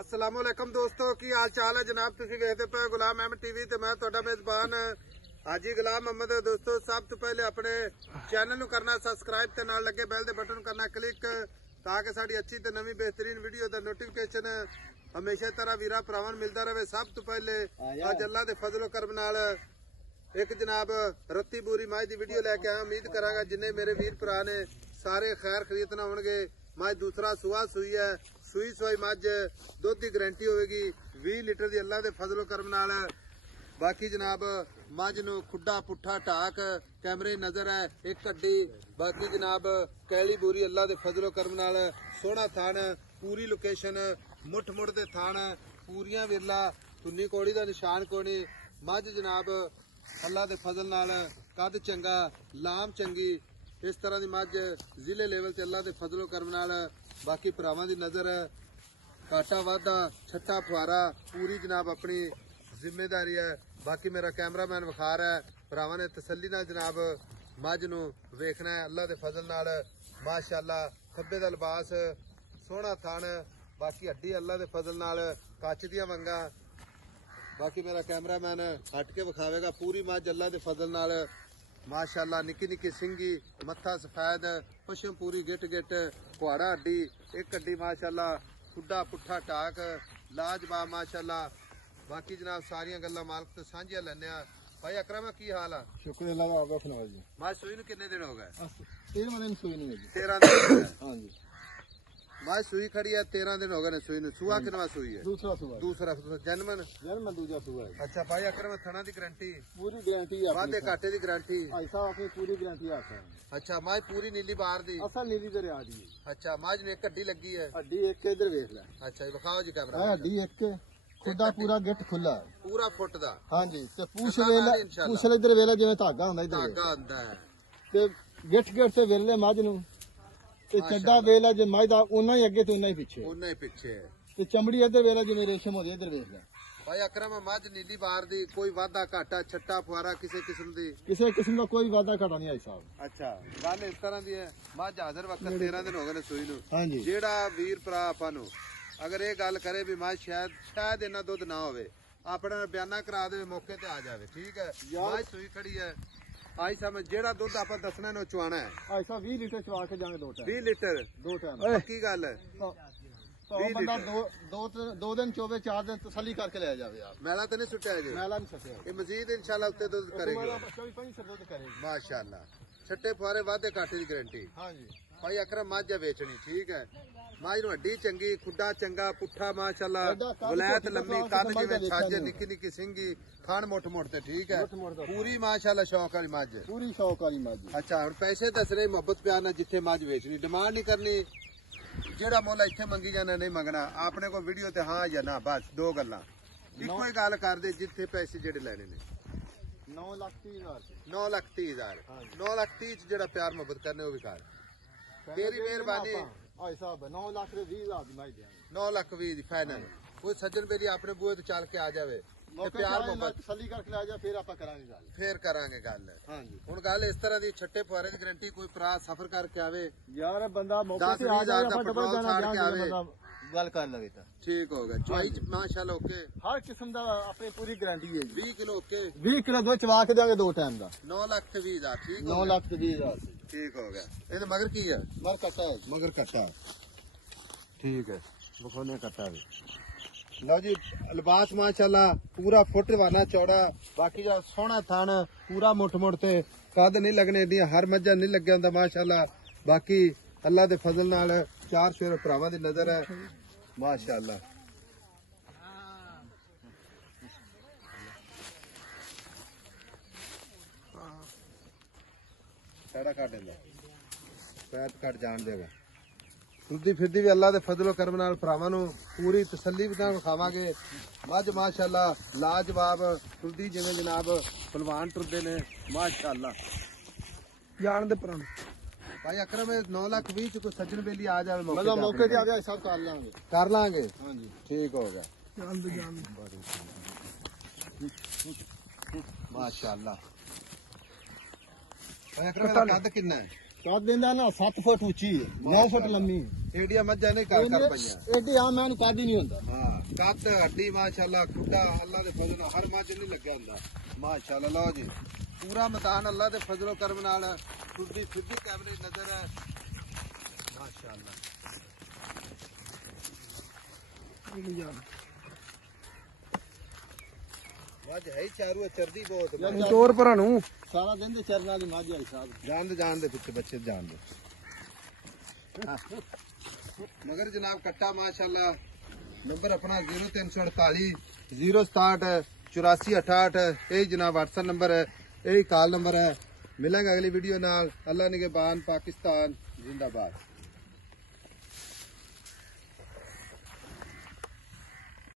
अस्सलामुअलैकुम दोस्तों की हाल चाल है जनाब। तुसीं वेखदे पे गुलाम अहमद टीवी ते मैं तुहाडा मेजबान हाजी गुलाम अहमद। दोस्तों सब तो पहले अपने चैनल नूं करना सब्सक्राइब ते नाल लगे बैल दे बटन करना क्लिक ताकि साडी अच्छी ते नवी बेहतरीन वीडियो दा नोटिफिकेशन हमेशा तरह वीरा भरावां नूं मिलदा रहे। सब तो पहले अज अल्लाह दे फजलो करम नाल एक जनाब रत्ती बूरी मझ दी वीडियो लैके आया। उम्मीद करांगा जिन्ने मेरे वीर भरा ने सारे खैर खरीदना होणगे। मझ दूसरा सुआ सुई है, सुई सुई मझ दुध की गारंटी होगी 20 लीटर की अल्लाह के फजलो करम नाल। बाकी जनाब मझ नूं खुड्डा पुट्ठा ढाक कैमरे नजर है एक कड्डी। बाकी जनाब कैली बूरी अल्लाह के फजलो करम नाल सोहना थान पूरी लोकेशन मुठ मुठ दे थान पूरियां विरला तुन्नी कोड़ी का निशान कोनी। मझ जनाब अल्लाह के फजल नाल कद चंगा लाम चंगी इस तरह की मझ जिले लेवल से अल्लाह के फजलो करम नाल। बाकी भरावां दी नजर घाटा वाधा छट्टा फुआरा पूरी जनाब अपनी जिम्मेदारी है। बाकी मेरा कैमरामैन विखा रहा है भरावां ने तसल्ली नाल जनाब मझ नूं वेखना है अल्लाह के फजल नाल। माशाअल्लाह खब्बे दा लिबास सोहना थान बाकी हड्डी अल्लाह के फजल नाल कच दियां वंगा। बाकी मेरा कैमरामैन हट के विखावेगा पूरी मझ अल्लाह के फजल नाल। माशाअल्लाह निक्की निक्की सिंगी मत्था सफेद पशम पूरी गिट गिट कुहाड़ा हड्डी एक हड्डी माशाअल्लाह खुड्डा पुट्ठा टाक लाजवाब माशाअल्लाह। बाकी जनाब सारियां गल्लां मालक तो सांझियां लैने आ। भाई अकरम की हाल है? शुक्र अल्लाह का आप सुनाओ जी। मां सुई नूं कितने दिन हो गए? 13 दिन सुई नहीं है जी। 13 दिन हो गए। हां जी मां सुई खड़ी है 13 दिन हो गए ने सुई नूं। सुआ किनवा सुई है? दूसरा सुआ। दूसरा जन्मन दूसरा सुआ है। अच्छा भाई अकरम थना दी गारंटी पूरी गारंटी है वादे घाटे दी गारंटी भाई साहब अपनी पूरी गारंटी आता है। अच्छा मां पूरी नीली बाहर दी असल नीली दरिया दी। अच्छा मां ने एक हड्डी लगी है। हड्डी एक इधर देख ले। अच्छा जी दिखाओ जी कैमरा। हड्डी एक खुदा पूरा गिट खुला है पूरा फुट दा। हां जी ते पूछ इधर वेला जिवें धागा हुंदा इधर धागा हुंदा है ते गिट गिट से वेले मझ नूं ते चड्डा वेला जे मझ दा उन्ना ही अगे ते उन्ना ही पीछे है ते चमड़ी इधर वेला जिवें रेशम हो इधर देख ले। भाई अकरम मझ नीली बार दी कोई वादा घाटा छट्टा फुआरा किसी किस्म का कोई वादा घाटा नहीं आई साहब। अच्छा गल इस तरह दी है मझ हाजिर वक्त 13 दिन हो गए ने सूई नूं। हां जी जेड़ा वीर भरा आपां नूं अगर ये गल करे भी मझ शायद इन्ना दुध ना होवे अपना बयाना करा दे मौके ते आ जावे ठीक है। मझ सूई खड़ी है आई समझ जेड़ा दुध आप दसना नो चुआना है ऐसा 20 लीटर चुआ के जाएंगे 20 लीटर दो टाइम की गल है। बंदा दो दिन 4 दिन तसली करके ले जावे यार। मैला तो नहीं सुटिया जी? मैला नहीं सुटिया। ये मजीद इंशाल्लाह उत्ते दुध करेगी माशाअल्लाह। छट्टे फुआरे वादे घाटे की गारंटी। हां जी भाई अकरम मझ बेचनी ठीक है। मझ नूं हड्डी चंगी खुड्डा चंगा पुट्ठा माशाअल्लाह वलैत लम्मी कद जिवें छज निक्की निक्की सिंगी खान मुठ मुठ ते ठीक है पूरी माशाअल्लाह शौक वाली मझ पूरी शौक वाली मझ। अच्छा हुण पैसे दसने मोहब्बत प्यार नाल जिथे मझ बेचनी डिमांड नहीं करनी जेड़ा मुल इत्थे मंगी जाना नहीं मंगना अपने को वीडियो ते हां या ना बस दो गल्लां इक्को ही गल कर दे जिथे पैसे जेड़े लेने ने 9,30,000 9,30,000 9,30,000 जेड़ा प्यार मोहब्बत करने वो भी कर तेरी मेहरबानी। भाई साहब 9,20,000 दी माई देंगे 9,20,000 दी फाइनल कोई सज्जन बेली अपने बूहे तो चल के आ जावे प्यार मोहब्बत तसली करके ले जा फिर आप करांगे गल फिर करांगे गल। हां जी हुण गल इस तरह दी छट्टे फुआरे दी गारंटी कोई भरा सफर करके आवे यार बंदा मौके से आ जाए अपन डबल जाना गल कर लवे ता ठीक हो गया। चुआई माशाअल्लाह ओके हर किस्म दा अपनी पूरी गारंटी है। 20 किलो ओके 20 किलो दो चवा के देंगे दो टाइम दा 9,20,000 ठीक 9,20,000 ठीक हो गया। ये मगर की है? मगर कट्टा है मगर कट्टा ठीक है बखोने कट्टा भी। लो जी लिबास माशाअल्लाह पूरा फुट वाना चौड़ा बाकी जो सोहना थान पूरा मुठ मुठ ते कद नहीं लगने एडियां हर मज्जा नहीं लगे हुंदा माशाअल्लाह। बाकी अल्लाह दे फजल नाल 4 शेर भरावां दी नजर है माशाअल्लाह। साड़ा काट देंदा पैर कट जान देगा तुरदी फिरदी भी अल्लाह दे फजलो करम नाल भरावां नूं पूरी तसल्ली नाल विखावांगे। मझ माशाअल्लाह लाजवाब तुरदी जिवें जनाब पहलवान तुरदे ने माशाअल्लाह जान दे पुराने। भाई अकरम 9,20,000 च कोई सज्जन बेली आ जावे मौके ते आ जाए सब कर लांगे हां जी ठीक हो गया माशाअल्लाह। भाई अकरम दा कद कितना है? कद देंदा ना 7 फुट ऊंची है 9 फुट लंबी एडिया मज्जा नहीं कर पाइयां एडी आ मैं कद ही नहीं हुंदा। हां ਕੱਦ ਹੱਡੀ ਮਾਸ਼ਾਅੱਲਾ ਖੁੱਡਾ ਅੱਲਾ ਦੇ ਫਜ਼ਲ ਨਾਲ ਹਰ ਮੱਝ ਨਹੀਂ ਲੱਗਿਆ ਹੁੰਦਾ ਮਾਸ਼ਾਅੱਲਾ। ਲਓ ਜੀ ਪੂਰਾ ਮੈਦਾਨ ਅੱਲਾ ਦੇ ਫਜ਼ਲੋ ਕਰਮ ਨਾਲ ਟੁੱਟੀ ਸਿੱਧੀ ਕੈਮਰੇ ਨਜ਼ਰ ਹੈ ਮਾਸ਼ਾਅੱਲਾ। ਮੱਝ ਹੈ ਹੀ ਚਾਰੂ ਚਰਦੀ ਬਹੁਤ ਤੋਰ ਭਰਾ ਨੂੰ ਸਾਰਾ ਦਿਨ ਦੇ ਚਰਨ ਵਾਲੀ ਮੱਝ ਆਈ ਸਾਹਿਬ ਜਾਣ ਦੇ ਪਿੱਛੇ ਬੱਚੇ ਜਾਣ ਦੇ ਮਗਰ ਜਨਾਬ ਕੱਟਾ ਮਾਸ਼ਾਅੱਲਾ। ਨੰਬਰ ਆਪਣਾ 0348 067 8468 ਇਹ ਜਨਾਬ WhatsApp ਨੰਬਰ ਹੈ, ਇਹ ਕਾਲ ਨੰਬਰ ਹੈ। ਮਿਲਾਂਗੇ ਅਗਲੀ ਵੀਡੀਓ ਨਾਲ। ਅੱਲਾ ਨਿਗਹਿਬਾਨ, ਪਾਕਿस्तान जिंदाबाद।